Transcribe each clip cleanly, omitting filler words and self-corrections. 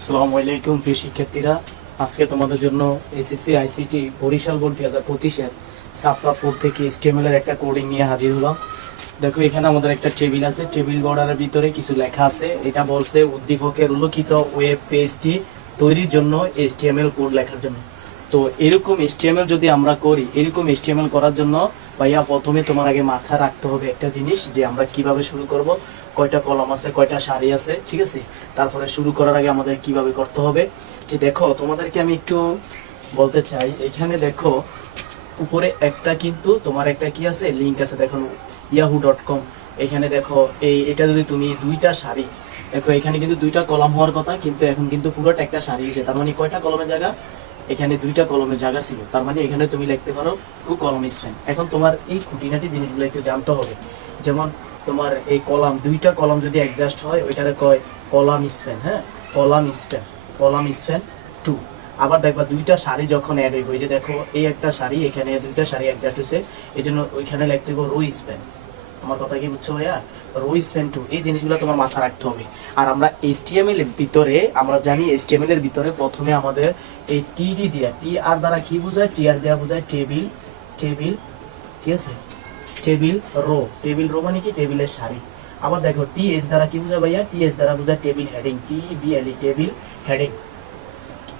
আসসালামু আলাইকুম প্রিয় শিক্ষার্থীরা, আজকে তোমাদের জন্য এসএসসি আইসিটি বরিশাল বোর্ড 2025-এর সাফা 4 থেকে HTML এর একটা কোডিং নিয়ে হাজির হলাম। দেখো এখানে আমাদের একটা টেবিল আছে, টেবিল বর্ডারের ভিতরে কিছু লেখা আছে। এটা বলছে উদ্দীপকের উল্লিখিত ওয়েব পেজটি তৈরির জন্য HTML কোড লেখার জন্য। তো এরকম HTML যদি আমরা করি, এরকম HTML করার জন্য ভাইয়া প্রথমে তোমার আগে মাথায় রাখতে হবে একটা জিনিস, যে আমরা কিভাবে শুরু করব, কয়টা কলাম আছে, কয়টা সারি আছে, ঠিক আছে। তারপরে শুরু করার আগে আমাদের কিভাবে করতে হবে, যে দেখো তোমাদেরকে আমি একটু বলতে চাই। এখানে দেখো উপরে একটা কিন্তু তোমার একটা কি আছে, লিংক আছে, দেখো yahoo.com। এখানে দেখো এটা যদি তুমি দুইটা সারি দেখো, এখানে কিন্তু দুইটা কলাম হওয়ার কথা, কিন্তু এখন কিন্তু পুরোটা একটা সারি আছে। তার মানে কয়টা কলমের জায়গা, এখানে দুইটা কলমের জায়গা ছিল। তার মানে এখানে তুমি লিখতে পারো টু কলম স্ট্যান্ড। এখন তোমার এই খুঁটিনাটি জিনিসগুলো একটু জানতে হবে। যেমন তোমার এই কলাম, দুইটা কলাম যদি অ্যাডজাস্ট হয় ওইটারে কয় কলাম স্প্যান। হ্যাঁ, কলাম স্প্যান টু। আবার দেখবা দুইটা সারি যখন অ্যাড হইব, এই যে দেখো এই একটা সারি, এখানে দুইটা সারি অ্যাডজাস্ট হয়েছে, এই জন্য ওইখানে লিখতে হবে রো স্প্যান। আমার কথা কি বুঝছো ভাইয়া? রো স্প্যান টু, এই জিনিসগুলো তোমার মাথা রাখতে হবে। আর আমরা HTML এর ভিতরে, আমরা জানি HTML এর ভিতরে প্রথমে আমাদের এই টিডি দিয়া, টি আর দ্বারা কি বোঝায়, টি আর দেওয়া বোঝায় টেবিল, টেবিল, ঠিক আছে, টেবিল রো মানে কি, টেবিলের সারি। আবার দেখো টিএস দ্বারা কি বোঝায় ভাইয়া, টিএস দ্বারা বোঝায় table heading, TBLE table heading,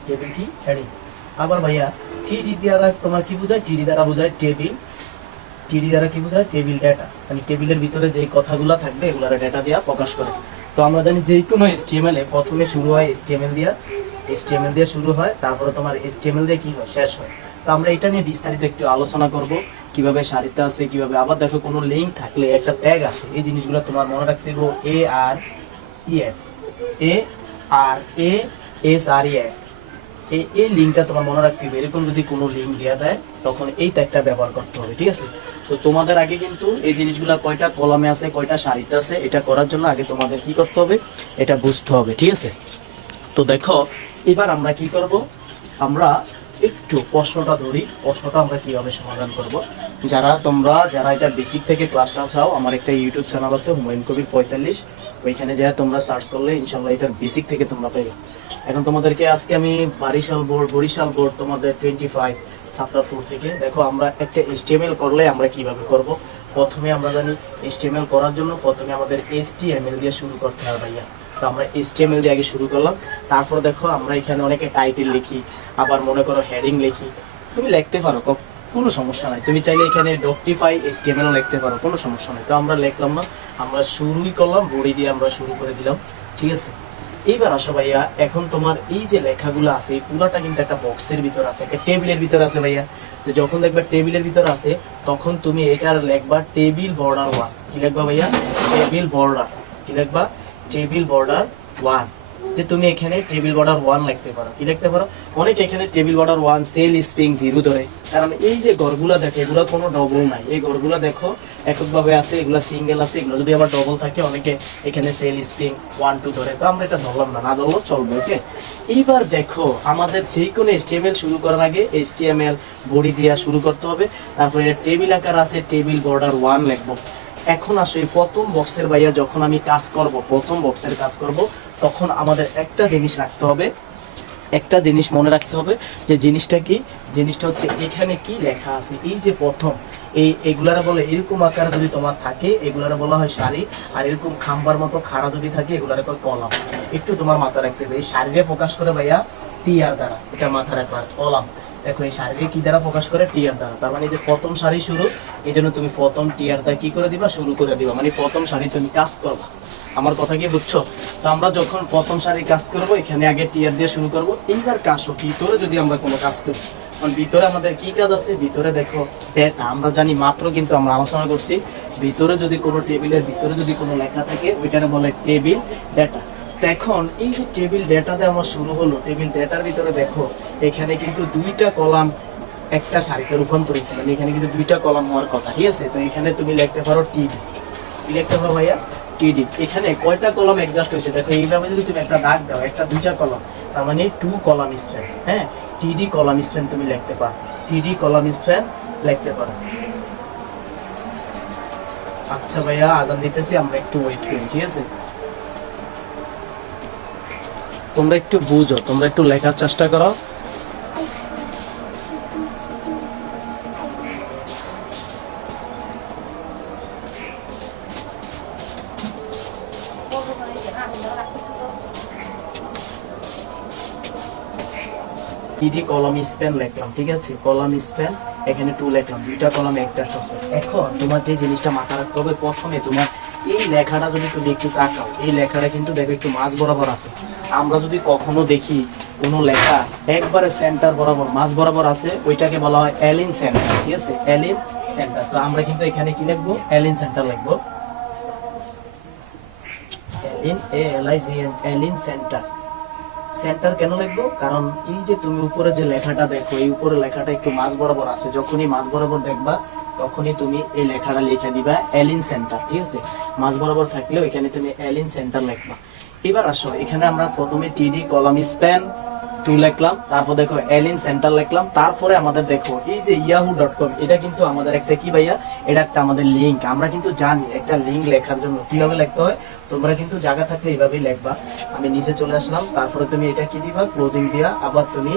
table কি হেডিং। আবার ভাইয়া টিডি দ্বারা তোমার কি বোঝায়, টিডি দ্বারা বোঝায় টেবিল, টিডি দ্বারা কি বোঝায়, টেবিল ডেটা, মানে টেবিলের ভিতরে যে কথাগুলো থাকবে এগুলার ডেটা দিয়া প্রকাশ করে। তো আমরা জানি যে কোনো HTML এ প্রথমে শুরু হয় HTML দিয়ে শুরু হয়, তারপরে তোমার HTML দিয়ে কি হয়, শেষ হয়। তো আমরা এটা নিয়ে বিস্তারিত একটু আলোচনা করব, কিভাবে সারিতে আছে, কিভাবে। আবার দেখো কোনো লিঙ্ক থাকলে একটা ট্যাগ আসে, এই জিনিসগুলো তোমার মনে রাখতে হবে। AREF এই লিঙ্কটা তোমার মনে রাখতে হবে। এরকম যদি কোনো লিঙ্ক দেওয়া দেয় তখন এই ট্যাগটা ব্যবহার করতে হবে, ঠিক আছে। তো তোমাদের আগে কিন্তু এই জিনিসগুলো কয়টা কলামে আছে, কয়টা সারিতে আছে, এটা করার জন্য আগে তোমাদের কি করতে হবে, এটা বুঝতে হবে, ঠিক আছে। তো দেখো এবার আমরা কি করব, আমরা একটু প্রশ্নটা ধরি, প্রশ্নটা আমরা কিভাবে সমাধান করব। যারা এটা বেসিক থেকে ক্লাসটা চাও, আমার একটা ইউটিউব চ্যানেল আছে হুমায়ুন কবির 45, ওইখানে যা তোমরা সার্চ করলে ইনশাল্লাহ এটার বেসিক থেকে তোমরা পেবে। এখন তোমাদেরকে আজকে আমি বরিশাল বোর্ড তোমাদের 25 চ্যাপ্টার 4 থেকে দেখো আমরা একটা HTML করলে আমরা কিভাবে করব। প্রথমে আমরা জানি HTML করার জন্য প্রথমে আমাদের HTML দিয়ে শুরু করতে হবে ভাইয়া। তো আমরা HTML দিয়ে আগে শুরু করলাম। তারপর দেখো আমরা এখানে অনেকে টাইটেল লিখি, আবার মনে করো হেডিং লিখি। তুমি লিখতে পারো, কোনো সমস্যা নাই। তুমি চাইলে এখানে ডক্টিফাই HTML লিখতে পারো, কোনো সমস্যা নাই। তো আমরা লিখলাম না, আমরা শুরুই করলাম বডি দিয়ে, আমরা শুরু করে দিলাম, ঠিক আছে। এইবার আসো ভাইয়া, এখন তোমার এই যে লেখাগুলো আছে এই পুরাটা কিন্তু একটা বক্সের ভিতর আছে, একটা টেবিলের ভিতর আছে ভাইয়া। তো যখন দেখবা টেবিলের ভিতর আছে, তখন তুমি এটার লিখবা টেবিল বর্ডার 1। কি লিখবা ভাইয়া, টেবিল বর্ডার, কি লিখবা, টেবিল বর্ডার 1। যে তুমি এখানে টেবিল বর্ডার 1 লিখতে পারো, কি লিখতে পারো, অনেক এখানে টেবিল বর্ডার 1 সেল স্প্রিং 0 ধরে। কারণ এই যে ঘরগুলা দেখো এগুলো কোনো ডবল নাই, এই ঘরগুলা দেখো এককভাবে আছে, এগুলা সিঙ্গেল আছে। এগুলো যদি আবার ডবল থাকে অনেকে এখানে সেল স্প্রিং 1 2 ধরে। তো আমরা এটা ধরলাম না, না ধরলেও চলবে, ওকে। এইবার দেখো আমাদের যে কোনো HTML শুরু করার আগে HTML বডি দিয়ে শুরু করতে হবে। তারপরে টেবিল আকার আছে, টেবিল বর্ডার 1 লিখবো। এখন আসো এই প্রথম বক্সের ভাইয়া যখন আমি কাজ করব, প্রথম বক্সের কাজ করব, তখন আমাদের একটা জিনিস রাখতে হবে, একটা জিনিস মনে রাখতে হবে। যে জিনিসটা কি, জিনিসটা হচ্ছে এখানে কি লেখা আছে। এই যে প্রথম এগুলারা বলে এরকম আকার যদি তোমার থাকে এগুলারা বলা হয় সারি, আর এরকম খাম্বার মতো খাড়া যদি থাকে এগুলারা কয় কলাম। একটু তোমার মাথা রাখতে হবে, এই সারিরে প্রকাশ করে ভাইয়া টিআর দ্বারা, এটা মাথা রাখবা। কলাম দেখো এই সারিকে কি দ্বারা প্রকাশ করে, টিআর দ্বারা। তার মানে যে প্রথম সারি শুরু, এই জন্য তুমি প্রথম টিআর দ্বারা কি করে দিবা, শুরু করে দিবা, মানে প্রথম সারি তুমি কাজ করবা। আমার কথা কি বুঝছো? তো আমরা যখন প্রথম সারি কাজ করব এখানে আগে টিআর দিয়ে শুরু করব। এইবার কাজ ভিতরে যদি আমরা কোনো কাজ করি, কারণ ভিতরে আমাদের কি কাজ আছে, ভিতরে দেখো ডেটা। আমরা জানি মাত্র কিন্তু আমরা আলোচনা করছি, ভিতরে যদি কোনো টেবিলের ভিতরে যদি কোনো লেখা থাকে ওইটারে বলে টেবিল ডেটা। তো এখন এই যে টেবিল ডেটাতে আমার শুরু হলো, টেবিল ডেটার ভিতরে দেখো এখানে কিন্তু দুইটা কলাম একটা সারিতে রূপান্তরিত ছিল, মানে এখানে কিন্তু দুইটা কলাম হওয়ার কথা, ঠিক আছে। তো এখানে তুমি লিখতে পারো টিডি, কি লিখতে পারো ভাইয়া, টিডি। এখানে কয়টা কলাম অ্যাডজাস্ট হয়েছে দেখো, এইভাবে যদি তুমি একটা দাগ দাও, একটা দুইটা কলাম, তার মানে 2 কলাম স্প্যান। হ্যাঁ, টিডি কলাম স্প্যান তুমি লিখতে পারো, টিডি কলাম স্প্যান লিখতে পারো। আচ্ছা ভাইয়া আজান দিতেছি, আমরা একটু ওয়েট করি, ঠিক আছে। তোমরা একটু বুঝো, তোমরা একটু লেখার চেষ্টা করো। ইডি কলম স্প্যান লিখলাম, ঠিক আছে, কলম স্প্যান এখানে 2 লিখলাম, দুইটা কলমে অ্যাডজাস্ট আছে। এখন তোমার যে জিনিসটা মাথায় রাখতে হবে, প্রথমে তোমার এই লেখাটা যদি তুমি একটু তাকাও, এই লেখাটা কিন্তু দেখো একটু মাঝ বরাবর আছে। আমরা যদি কখনো দেখি কোনো লেখা একবারে সেন্টার বরাবর মাঝ বরাবর আছে, ওইটাকে বলা হয় অ্যালিন সেন্টার, ঠিক আছে, অ্যালিন সেন্টার। তো আমরা কিন্তু এখানে কি লিখবো, অ্যালিন সেন্টার লিখবো, অ্যালিন ALIN অ্যালিন সেন্টার। সেন্টার কেন লিখবো, কারণ এই যে তুমি উপরে যে লেখাটা দেখো, এই উপরে লেখাটা একটু মাঝ বরাবর আছে, যখনই মাঝ বরাবর দেখবা তখনই তুমি এই লেখাটা লিখে দিবা অ্যালিন সেন্টার, ঠিক আছে। মাঝ বরাবর থাকলেও এখানে তুমি অ্যালিন সেন্টার লিখবা। এবার আসো, এখানে আমরা প্রথমে টিডি কলাম স্প্যান 2 লিখলাম, তারপর দেখো অ্যালিন সেন্টার লিখলাম, তারপরে আমাদের দেখো এই যে yahoo.com, এটা কিন্তু আমাদের একটা কি ভাইয়া, এটা একটা আমাদের লিংক। আমরা কিন্তু জানি একটা লিংক লেখার জন্য কিভাবে লিখতে হয়, তোমরা কিন্তু জায়গা থাকলে এইভাবেই লিখবা। আমি নিচে চলে আসলাম, তারপরে তুমি এটা কি দিবা, ক্লোজিং দিয়া আবার তুমি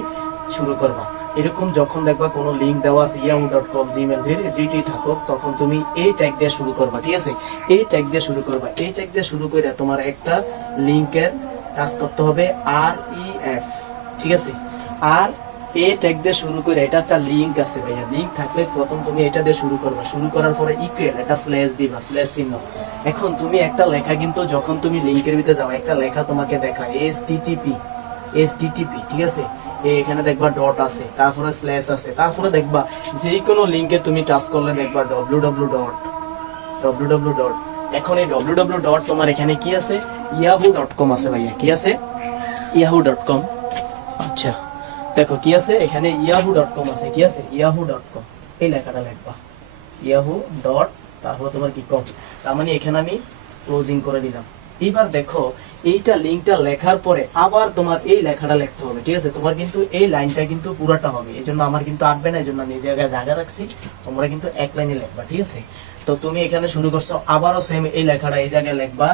শুরু করবা। এরকম যখন দেখবা কোনো লিংক দেওয়া আছে yahoo.com, জিমেল, যেটি থাকুক, তখন তুমি এই ট্যাগ দিয়ে শুরু করবা, ঠিক আছে, এই ট্যাগ দিয়ে শুরু করবা। এই ট্যাগ দিয়ে শুরু করে তোমার একটা লিংকের কাজ করতে হবে REF, ঠিক আছে, আর এ ট্যাগ দিয়ে শুরু করে, এটা একটা লিংক আছে ভাইয়া, লিংক থাকলে প্রথম তুমি এটা দিয়ে শুরু করবা, শুরু করার পরে ইকুয়াল এটা স্ল্যাশ দিবা, স্ল্যাশ চিহ্ন। এখন তুমি একটা লেখা কিন্তু যখন তুমি লিংকের ভিতরে যাও, একটা লেখা তোমাকে দেখায় HTTP, ঠিক আছে, এখানে দেখবা ডট আছে, তারপরে স্ল্যাশ আছে, তারপরে দেখবা যে কোনো লিংকে তুমি টাচ করলে দেখবা www. এখন এই www. তোমার এখানে কি আছে, yahoo.com আছে ভাইয়া, কি আছে, yahoo.com। আচ্ছা দেখো কি আছে এখানে, yahoo.com আছে, কি আছে, yahoo.com, এই লেখাটা লিখবা yahoo. তারপর তোমার কি কম, তার মানে এখানে আমি ক্লোজিং করে দিলাম। এবার দেখো এইটা লিংকটা লেখার পরে আবার তোমার এই লেখাটা লিখতে হবে, ঠিক আছে, তোমার কিন্তু এই লাইনটা কিন্তু পুরোটা হবে, এই জন্য আমার কিন্তু আঁকবে না, এই জন্য আমি এই জায়গায় জায়গা রাখছি, তোমরা কিন্তু এক লাইনে লিখবা, ঠিক আছে। তো তুমি এখানে শুরু করছো, আবারও সেম এই লেখাটা এই জায়গায় লিখবা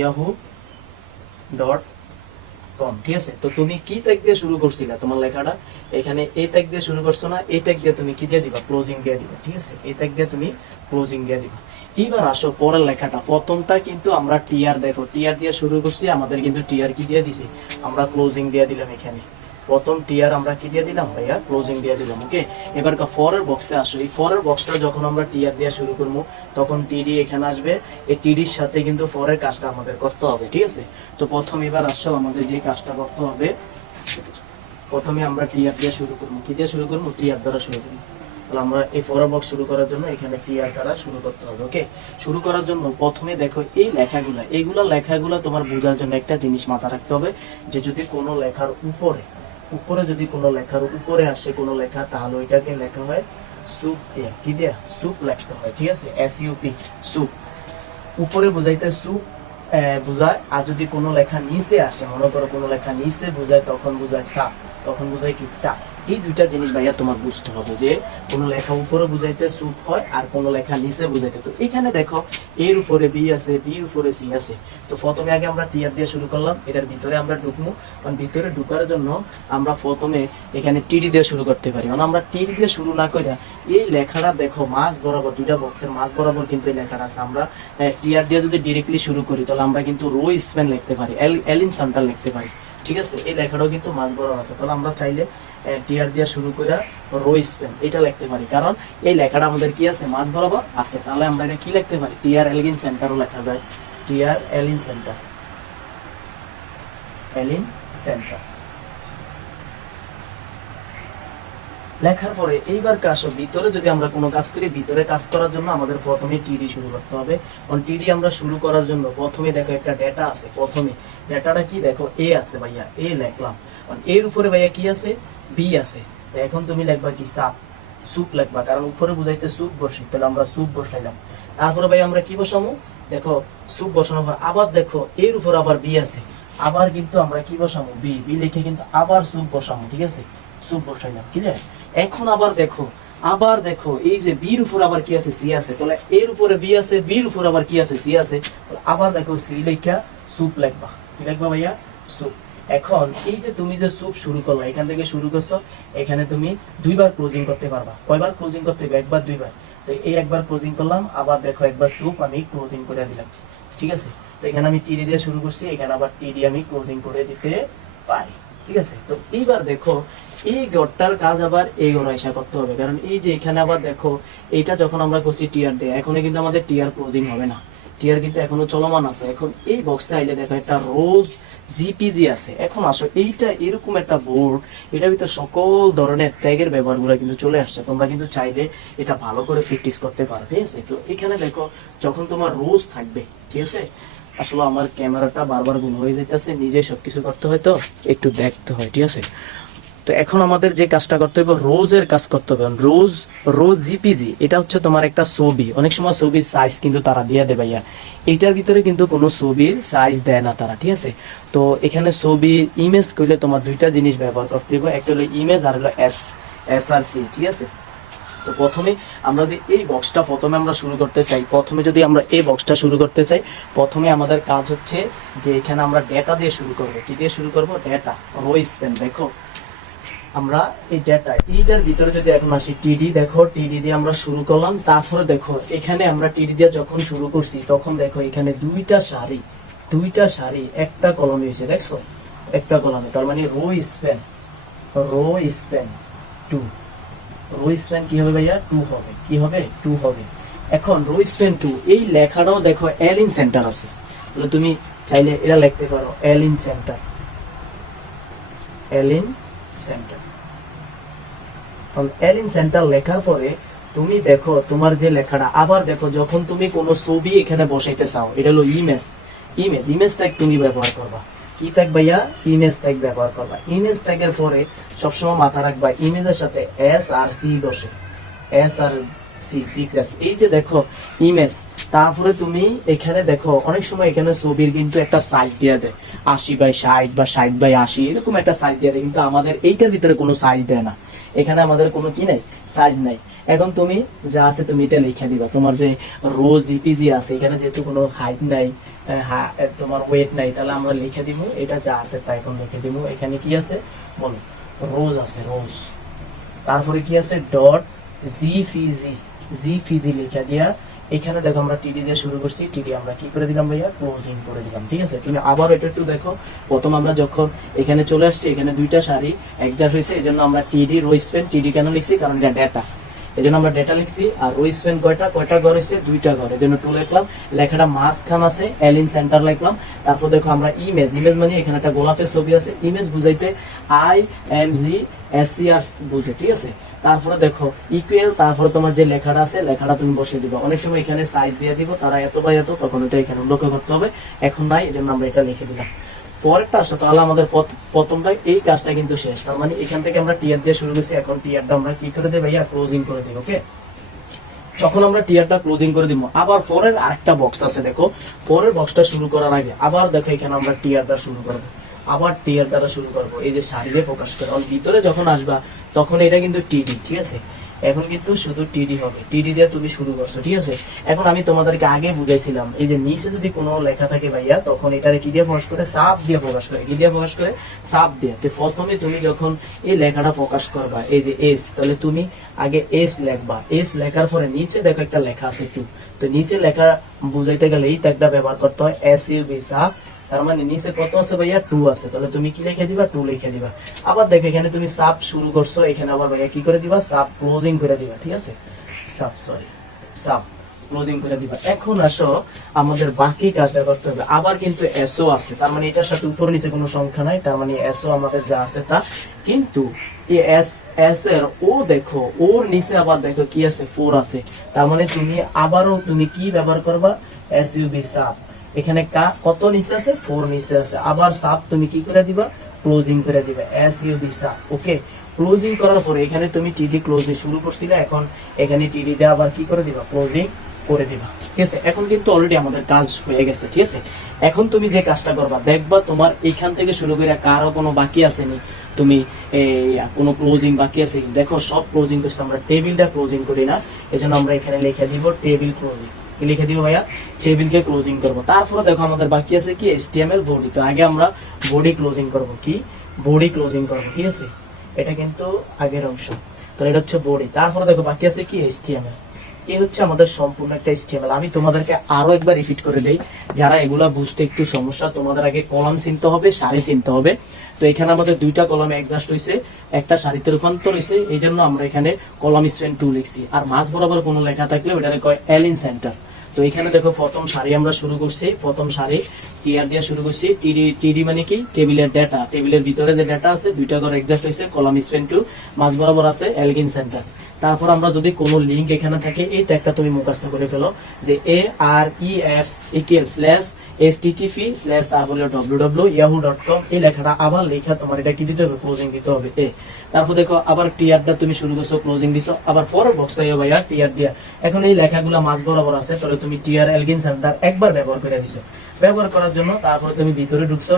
yahoo.com, ঠিক আছে। তো তুমি কি ট্যাগ দিয়ে শুরু করছিলা তোমার লেখাটা, এখানে এই ট্যাগ দিয়ে শুরু করছো না, এই ট্যাগ দিয়ে তুমি কি দিয়ে দিবা, ক্লোজিং দিয়ে দিবা, ঠিক আছে, এই ট্যাগ দিয়ে তুমি ক্লোজিং দিয়ে দিবা। এবার আসো পরের লেখাটা, প্রথমটা কিন্তু আমরা টিআর, দেখো টিআর দিয়ে শুরু করছি, আমাদের কিন্তু টিআর কি দিয়ে দিছি, আমরা ক্লোজিং দিয়ে দিলাম। এখানে প্রথম টিআর আমরা কি দিয়ে দিলাম ভাইয়া, ক্লোজিং দিয়ে দিলাম, ওকে। এবার ফরের বক্সে আসো, এই ফরের বক্সটা যখন আমরা টিআর দিয়ে শুরু করবো, তখন টিডি এখানে আসবে, এই টিডির সাথে কিন্তু ফরের কাজটা আমাদের করতে হবে, ঠিক আছে। তো প্রথম এবার আসো আমাদের যে কাজটা করতে হবে, প্রথমে আমরা টিআর দিয়ে শুরু করবো, কি দিয়ে শুরু করবো, টিআর দ্বারা শুরু করবো। আমরা এই ফরওয়ার্ড বক্স শুরু করার জন্য এখানে টিআর দ্বারা শুরু করতে হবে, ওকে। শুরু করার জন্য প্রথমে দেখো এই লেখাগুলা তোমার বোঝার জন্য একটা জিনিস মাথায় রাখতে হবে, যে যদি কোনো লেখার উপরে যদি কোনো লেখার উপরে আসে কোনো লেখা, তাহলে ওইটাকে লেখা হয় সুপ দিয়ে, কি দিয়ে, সুপ লিখতে হয়, ঠিক আছে, SUP, সুপ। উপরে বুঝাইতে সুপ বুঝায়, আর যদি কোনো লেখা নিচে আসে, মনে করো কোনো লেখা নিচে বুঝায়, তখন বুঝায় সাপ, তখন বুঝায় কি, চাপ। এই দুইটা জিনিস ভাইয়া তোমার বুঝতে হবে, যে কোনো লেখা উপরে বুঝাইতে সুপ হয়, আর কোনো লেখা নিচে বুঝাইতে। তো এখানে দেখো এর উপরে বি আছে, বির উপরে সি আছে। তো প্রথমে আগে আমরা টিআর দিয়ে শুরু করলাম, এটার ভিতরে আমরা ঢুকবো, কারণ ভিতরে ঢুকার জন্য আমরা প্রথমে এখানে টিডি দিয়ে শুরু করতে পারি। কারণ আমরা টিডি দিয়ে শুরু না করে এই লেখাটা দেখো মাঝ বরাবর, দুইটা বক্সের মাঝ বরাবর কিন্তু এই লেখাটা আছে। আমরা টিআর দিয়ে যদি ডিরেক্টলি শুরু করি, তাহলে আমরা কিন্তু রো স্প্যান লিখতে পারি, অ্যালিন সেন্টার লিখতে পারি, ঠিক আছে। এই লেখাটাও কিন্তু মাঝ বরাবর আছে, তাহলে আমরা চাইলে টিআর দিয়ে শুরু করে রো স্প্যান এটা লিখতে পারি, কারণ এই লেখাটা আমাদের কি আছে, মাঝ বরাবর আছে। তাহলে আমরা এটা কি লিখতে পারি, টিআর অ্যালিন সেন্টারও লেখা যায়, টিআর অ্যালিন সেন্টার, অ্যালিন সেন্টার লেখার পরে এইবার কাজ, ভিতরে যদি আমরা কোনো কাজ করি, ভিতরে কাজ করার জন্য আমাদের প্রথমে টিডি শুরু করতে হবে। কারণ টিডি আমরা শুরু করার জন্য প্রথমে দেখো একটা ডেটা আছে, প্রথমে ডেটাটা কি দেখো, এ আছে ভাইয়া, এ লিখলাম, এর উপরে ভাইয়া কি আছে, বি আছে। তো এখন তুমি লিখবা কি, সাপ, সুপ লিখবা, কারণ উপরে বুঝাইতে সুপ বসে, তাহলে আমরা সুপ বসাইলাম। তারপরে ভাই আমরা কি বসাবো, দেখো সুপ বসানোর পর আবার দেখো এর উপর আবার বি আছে, আবার কিন্তু আমরা কি বসাবো, বি, বি লিখে কিন্তু আবার সুপ বসাবো, ঠিক আছে, সুপ বসাইলাম, ক্লিয়ার। এখন আবার দেখো এই যে বির উপর আবার কি আছে, সি আছে, তাহলে এর উপরে বি আছে, বির উপর আবার কি আছে, সি আছে, আবার দেখো সি লেখা সুপ লিখবা, কি লিখবা ভাইয়া, স্যুপ। এখন এই যে তুমি যে স্যুপ শুরু করলা, এখান থেকে শুরু করছো, এখানে তুমি দুইবার ক্লোজিং করতে পারবা। কয়বার ক্লোজিং করতে হবে? একবার দুইবার। তো এই একবার ক্লোজিং করলাম, আবার দেখো একবার স্যুপ আমি ক্লোজিং করে দিলাম, ঠিক আছে। তো এখানে আমি টিডি দিয়ে শুরু করছি, এখানে আবার টিডি আমি ক্লোজিং করে দিতে পারি, ঠিক আছে। তো এইবার দেখো এই গড়টার কাজ আবার এই গড় এসা করতে হবে, কারণ এই যে এখানে আবার দেখো এইটা যখন আমরা করছি টিয়ার দিয়ে, এখন কিন্তু আমাদের টিয়ার ক্লোজিং হবে না, টিয়ার কিন্তু এখনো চলমান আছে। এখন এই বক্সে আইলে দেখো একটা রোজ জিপিজি আছে। এখন আসো এইটা এরকম একটা বোর্ড, এটার ভিতরে সকল ধরনের ট্যাগের ব্যবহারগুলো কিন্তু চলে আসছে। তোমরা কিন্তু চাইলে এটা ভালো করে ফিটিংস করতে পারো, ঠিক আছে। তো এখানে দেখো যখন তোমার রোজ থাকবে, ঠিক আছে, আসলে আমার ক্যামেরাটা বারবার গুম হয়ে যাইতেছে, নিজে সবকিছু করতে হয় তো একটু দেখতে হয়, ঠিক আছে। তো এখন আমাদের যে কাজটা করতে হবে, রোজের কাজ করতে হবে। রোজ রোজ জিপিজি এটা হচ্ছে তোমার একটা ছবি, অনেক সময় ছবির সাইজ কিন্তু তারা দিয়ে দেবে, ভাইয়া এইটার ভিতরে কিন্তু কোনো ছবির সাইজ দেয় না তারা, ঠিক আছে। তো এখানে ছবি ইমেজ করলে তোমার দুইটা জিনিস ব্যবহার করতে হবে, একটা হলো ইমেজ আর হলো এসআরসি, ঠিক আছে। তো প্রথমে আমরা যদি এই বক্সটা প্রথমে আমরা শুরু করতে চাই, প্রথমে যদি আমরা এই বক্সটা শুরু করতে চাই, প্রথমে আমাদের কাজ হচ্ছে যে এখানে আমরা ডেটা দিয়ে শুরু করবো। কি দিয়ে শুরু করবো? Data, rho span. দেখো আমরা এই ডেটা এইটার ভিতরে যদি এখন আসি, টিডি, দেখো টিডি দিয়ে আমরা শুরু করলাম। তারপরে দেখো এখানে আমরা টিডি দিয়ে যখন শুরু করছি, তখন দেখো এখানে দুইটা সারি একটা কলমে হয়েছে, দেখছো একটা কলমে, তার মানে row span two. Row span কি হবে ভাইয়া? টু হবে। কি হবে? টু হবে। এখন রো স্প্যান টু, এই লেখাটাও দেখো এল ইন সেন্টার আছে, তাহলে তুমি চাইলে এটা লিখতে পারো এল in centre, L in centre. L in centre লেখার পরে তুমি দেখো তোমার যে লেখাটা, আবার দেখো যখন তুমি কোনো ছবি এখানে বসাইতে চাও, এটা হলো ইমেজ ট্যাগ তুমি ব্যবহার করবা। কি ট্যাগ ভাইয়া? ইমেজ ট্যাগ ব্যবহার করবা। ইমেজ ট্যাগের পরে সবসময় মাথা রাখবা ইমেজের সাথে এস আর সি বসে, এস আর সি প্লাস। এই যে দেখো ইমেজ, তারপরে তুমি এখানে দেখো অনেক সময় এখানে ছবির কিন্তু একটা সাইজ দিয়ে দেয় 80/60 বা 60/80, এরকম একটা সাইজ দিয়ে দেয়, কিন্তু আমাদের এইটার ভিতরে কোনো সাইজ দেয় না, এখানে আমাদের কোনো কি নাই, সাইজ নাই। এখন তুমি যা আছে তুমি এটা লিখে দিবা, তোমার যে রো জিপিজি আছে এখানে যেহেতু কোনো হাইট নাই, তোমার ওয়েট নাই, তাহলে আমরা লিখে দিব এটা যা আছে তাই এখন লিখে দিব। এখানে কি আছে বলো? রোজ আছে, রোজ। তারপরে কি আছে? ডট জিপিজি লিখে দিয়া এখানে দেখো আমরা টিডি দিয়ে শুরু করছি, টিডি আমরা কি করে দিলাম ভাইয়া? ক্লোজিং করে দিলাম, ঠিক আছে। তুমি আবার এটা একটু দেখো, প্রথম আমরা যখন এখানে চলে আসছি, এখানে দুইটা সারি অ্যাডজাস্ট হয়েছে, এই জন্য আমরা টিডি রো স্প্যান, টিডি কেন লিখছি? কারণ এটা ডেটা, এই জন্য আমরা ডেটা লিখছি। আর রো স্প্যান কয়টা ঘর হয়েছে? দুইটা ঘর, এই জন্য টু লিখলাম। লেখাটা মাঝখান আছে, এল ইন সেন্টার লিখলাম। তারপর দেখো আমরা ইমেজ মানে এখানে একটা গোলাপের ছবি আছে, ইমেজ বুঝাইতে IMGSER বুঝে, ঠিক আছে। তারপরে দেখো ইকুয়াল, তারপরে তোমার যে লেখাটা আছে লেখাটা তুমি বসিয়ে দিবা। অনেক সময় এখানে সাইজ দিয়ে দিব, তারা এত বা এত, তখন এটা এখানে উল্লেখ করতে হবে, এখন নাই, এই জন্য আমরা এটা লিখে দিলাম। পরেরটা আসো, তাহলে আমাদের প্রথমটা এই কাজটা কিন্তু শেষ। তার মানে এখান থেকে আমরা টিয়ার দিয়ে শুরু করছি, এখন টিয়ারটা আমরা কি করে দেব ভাইয়া? ক্লোজিং করে দেব, ওকে। যখন আমরা টিয়ারটা ক্লোজিং করে দিব, আবার পরের আরেকটা বক্স আছে, দেখো পরের বক্সটা শুরু করার আগে আবার দেখো এখানে আমরা টিয়ারটা শুরু করবো, আবার টিয়ার দ্বারা শুরু করবো, এই যে সারিতে প্রকাশ করে। ভিতরে যখন আসবা তখন এটা কিন্তু টিডি, ঠিক আছে। এখন কিন্তু শুধু টিডি হবে, টিডি দিয়ে তুমি শুরু করছো, ঠিক আছে। এখন আমি তোমাদেরকে আগে বুঝাইছিলাম, এই যে নিচে যদি কোনো লেখা থাকে ভাইয়া, তখন এটারে কি দিয়ে প্রকাশ করে? সাপ দিয়ে প্রকাশ করে। কি দিয়ে প্রকাশ করে? সাপ দিয়ে। তো প্রথমে তুমি যখন এই লেখাটা প্রকাশ করবা, এই যে এস, তাহলে তুমি আগে এস লেখবা। এস লেখার পরে নিচে দেখো একটা লেখা আছে টু, তো নিচে লেখা বুঝাইতে গেলে এই ট্যাগটা ব্যবহার করতে হয়, SUB সাপ। তার মানে নিচে কত আছে ভাইয়া? 2 আছে, তাহলে তুমি কি লিখে দিবা? 2 লিখে দিবা। আবার দেখো এখানে তুমি সাব শুরু করছো, এখানে আবার ভাইয়া কি করে দিবা? সাব ক্লোজিং করে দিবা, ঠিক আছে। সাব ক্লোজিং করে দিবা। এখন আসো আমাদের বাকি কাজটা করতে হবে। আবার কিন্তু এসও আছে, তার মানে এটার সাথে উপর নিচে কোনো সংখ্যা নাই, তার মানে এসও আমাদের যা আছে তা। কিন্তু এই এস এর ও দেখো, ওর নিচে আবার দেখো কি আছে? 4 আছে, তার মানে তুমি আবারও তুমি কি ব্যবহার করবা? SUB sub. এখানে কত নিচে আছে? 4 নিচে আছে, আবার সাব তুমি কি করে দিবা? ক্লোজিং করে দিবা, SUB সাব, ওকে। ক্লোজিং করার পরে এখানে তুমি টিডি ক্লোজিং শুরু করছিলে, এখন এখানে টিডি দিয়ে আবার কি করে দিবা? ক্লোজিং করে দিবা, ঠিক আছে। এখন কিন্তু অলরেডি আমাদের কাজ হয়ে গেছে, ঠিক আছে। এখন তুমি যে কাজটা করবা, দেখবা তোমার এখান থেকে শুরু করে কারো কোনো বাকি আসেনি, তুমি কোনো ক্লোজিং বাকি আছে, দেখো সব ক্লোজিং করছে। আমরা টেবিলটা ক্লোজিং করি না, এজন্য আমরা এখানে লিখে দিব টেবিল ক্লোজিং, কি লিখে দিব ভাইয়া, টেবিলকে ক্লোজিং করব। তারপরে দেখো আমাদের বাকি আছে কি HTML বডি। তো আগে আমরা বডি ক্লোজিং করব, কি বডি ক্লোজিং করব, ঠিক আছে, এটা কিন্তু আগের অংশ। তো এটা হচ্ছে বডি। তারপরে দেখো বাকি আছে কি HTML। এই হচ্ছে আমাদের সম্পূর্ণ একটা HTML। আমি তোমাদেরকে আরো একবার রিপিট করে দেই, যারা এগুলা বুঝতে একটু সমস্যা, তোমাদের আগে কলাম চিনতে হবে, সারি চিনতে হবে। তো এখানে আমাদের দুইটা কলামে অ্যাডজাস্ট হইছে, একটা সারিতে রূপান্তর হইছে, এই জন্য আমরা এখানে কলাম স্প্যান 2 লিখছি। আর মাঝ বরাবর কোনো লেখা থাকলে ওটাকে কয় অ্যালিন সেন্টার। তো এখানে দেখো প্রথম সারি আমরা শুরু করছি, প্রথম সারি টিআর দিয়ে শুরু করছি। টিডি মানে কি, টেবিলের ডেটা, টেবিলের ভিতরে যে ডেটা আছে দুইটা করে অ্যাডজাস্ট হইছে, কলাম স্প্যান 2, মাঝ বরাবর আছে এলগিন সেন্টার। তারপর আমরা যদি কোনো লিংক এখানে থাকে, এই ট্যাগটা তুমি মুখস্থ করে ফেলো যে aref/http/ তারপরে www.yahoo.com, এই লেখাটা আবার লেখা তোমার এটা কি দিতে হবে, ক্লোজিং দিতে হবে। তারপর দেখো আবার টিআরটা তুমি শুরু করছো, ক্লোজিং দিছো, আবার পরের বক্সে ভাইয়া টিআর দিয়া। এখন এই লেখাগুলো মাঝ বরাবর আছে, তাহলে তুমি টিআর এলগিন সেন্টার একবার ব্যবহার করে দিছো। ব্যবহার করার জন্য তারপরে তুমি ভিতরে ঢুকছো,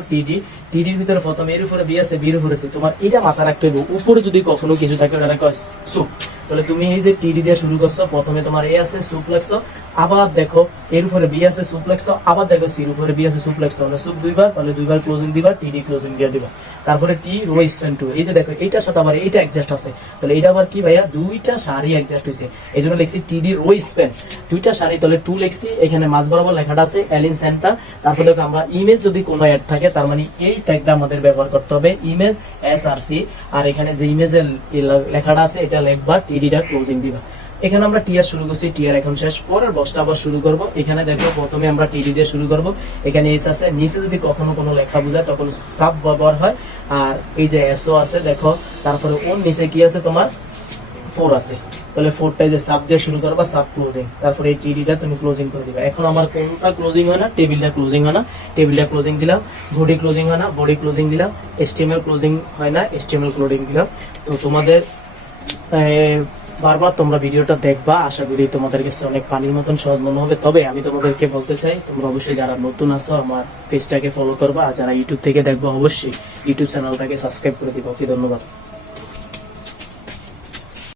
টিডির ভিতরে প্রথমে এর উপরে বি আছে, বির উপরে আছে। তোমার এটা মাথা রাখতে হবে, উপরে যদি কখনো কিছু থাকে ওটা কয় সুপ। তাহলে তুমি এই যে টিডি দিয়ে শুরু করছো, প্রথমে তোমার এ আছে সুপ লেখছো, আবার দেখো এর উপরে বি আছে সুপ লেখছো, আবার দেখো সির উপরে বি আছে সুপ লেখছো, মানে সুপ দুইবার, তাহলে দুইবার ক্লোজিং দিবা, টিডি ক্লোজিং দিয়ে দিবা। তারপরে টি রো স্প্যান 2, এই যে দেখো এইটার সাথে আবার এইটা অ্যাডজাস্ট আছে, তাহলে এটা আবার কি ভাইয়া, দুইটা সারি অ্যাডজাস্ট হইছে, এইজন্য লিখছি টিডি রো স্প্যান, দুইটা সারি, তাহলে 2 লিখছি। এখানে মাঝ বরাবর লেখাটা আছে অ্যালিন সেন্টার। তারপরে দেখো আমরা ইমেজ যদি কোনো অ্যাড থাকে, তার মানে এই ট্যাগটা আমাদের ব্যবহার করতে হবে, ইমেজ এসআরসি। আর এখানে যে ইমেজের লেখাটা আছে এটা লিখবা, টিডিটা ক্লোজিং দিবা। এখানে আমরা টিআর শুরু করছি, টিআর এখন শেষ, পরের বক্সটা আবার শুরু করব। এখানে দেখো প্রথমে আমরা টিডি দিয়ে শুরু করব, এখানে এস আছে, নিচে যদি কখনো কোনো লেখা বোঝায় তখন সাব ব্যবহার হয়। আর এই যে এসও আছে দেখো, তারপরে ওর নিচে কি আছে তোমার 4 আছে, তাহলে 4টাই যে সাব দিয়ে শুরু করবা, সাব ক্লোজিং, তারপরে এই টিডিটা তুমি ক্লোজিং করে দিবা। এখন আমার কোনটা ক্লোজিং হয় না, টেবিলটা ক্লোজিং হয় না, টেবিলটা ক্লোজিং দিলাম, বডি ক্লোজিং হয় না, বডি ক্লোজিং দিলাম, HTML ক্লোজিং হয় না, HTML ক্লোজিং দিলাম। তো তোমাদের বারবার তোমরা ভিডিওটা দেখবা, আশা করি তোমাদের কাছে অনেক পানির মতন সহজ মনে হবে। তবে আমি তোমাদেরকে বলতে চাই, তোমরা অবশ্যই যারা নতুন আছো আমার পেজটাকে ফলো করবা, আর যারা ইউটিউব থেকে দেখবা অবশ্যই ইউটিউব চ্যানেলটাকে সাবস্ক্রাইব করে দিবা। ওকে, ধন্যবাদ।